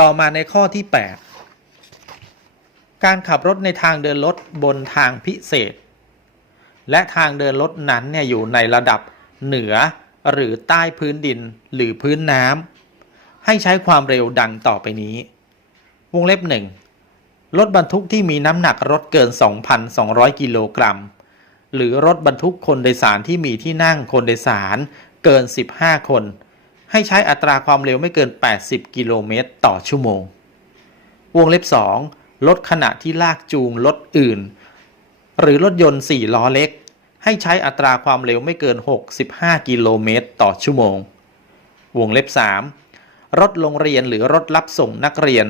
ต่อมาในข้อที่ 8 การขับรถในทางเดินรถบนทางพิเศษ และทางเดินรถนั้นเนี่ยอยู่ในระดับเหนือหรือใต้พื้นดินหรือพื้นน้ำให้ใช้ความเร็วดังต่อไปนี้ วงเล็บหนึ่งรถบรรทุกที่มีน้ำหนักรถเกิน 2,200 กิโลกรัม หรือรถบรรทุกคนโดยสารที่มีที่นั่งคนโดยสารเกิน 15 คน ให้ใช้อัตราความเร็วไม่เกิน 80 กิโลเมตรต่อชั่วโมง วงเล็บ 2 รถขณะที่ลากจูงรถอื่น หรือรถยนต์ 4 ล้อเล็ก ให้ใช้อัตราความเร็วไม่เกิน 65 กิโลเมตรต่อชั่วโมง วงเล็บ 3 รถโรงเรียนหรือรถรับส่งนักเรียน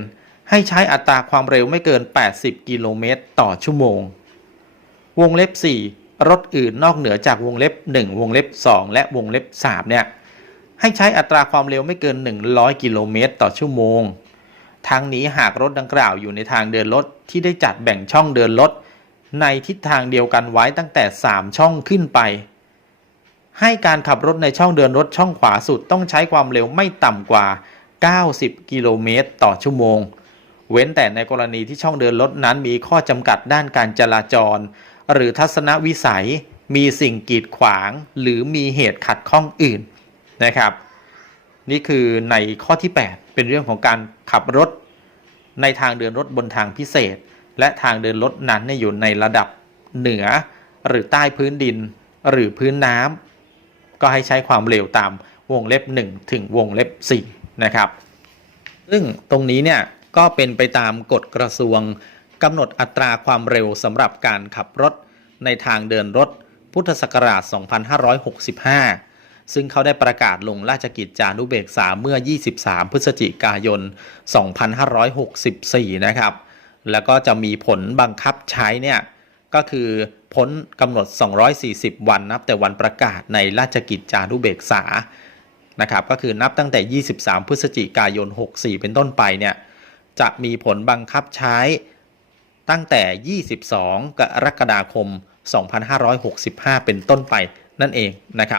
ให้ใช้อัตราความเร็วไม่เกิน 80 กิโลเมตรต่อชั่วโมง วงเล็บ 4 รถอื่นนอกเหนือจากวงเล็บ 1 วงเล็บ 2 และวงเล็บ 3 เนี่ย ให้ใช้อัตราความเร็วไม่เกิน 100 กิโลเมตรต่อชั่วโมง ทั้งนี้หากรถดังกล่าวอยู่ในทางเดินรถที่ได้จัดแบ่งช่องเดินรถในทิศทางเดียวกันไว้ตั้งแต่ 3 ช่องขึ้นไป ให้การขับรถในช่องเดินรถช่องขวาสุดต้องใช้ความเร็วไม่ต่ำกว่า 90 กิโลเมตรต่อชั่วโมง เว้นแต่ในกรณีที่ช่องเดินรถนั้นมีข้อจำกัดด้านการจราจร หรือทัศนวิสัย มีสิ่งกีดขวาง หรือมีเหตุขัดข้องอื่น นะครับ นี่คือในข้อที่ 8 เป็นเรื่องของการขับรถในทางเดินรถบนทางพิเศษ และทางเดินรถนั้นอยู่ในระดับเหนือหรือใต้พื้นดินหรือพื้นน้ำก็ให้ใช้ความเร็วตามวงเล็บ 1 ถึงวงเล็บ 4 นะครับ ซึ่งตรงนี้เนี่ยก็เป็นไปตามกฎกระทรวงกำหนดอัตราความเร็วสำหรับการขับรถในทางเดินรถพุทธศักราช 2565 ซึ่งเขาได้ประกาศลงราชกิจจานุเบกษาเมื่อ 23 พฤศจิกายน 2564 นะครับ แล้วก็จะมีผลบังคับใช้เนี่ยก็คือพ้นกำหนด 240 วันนับแต่วันประกาศในราชกิจจานุเบกษา นะครับ ก็คือนับตั้งแต่ 23 พฤศจิกายน 64 เป็นต้นไปเนี่ย จะมีผลบังคับใช้ตั้งแต่ 22 กรกฎาคม 2565 เป็นต้นไปนั่นเองนะครับ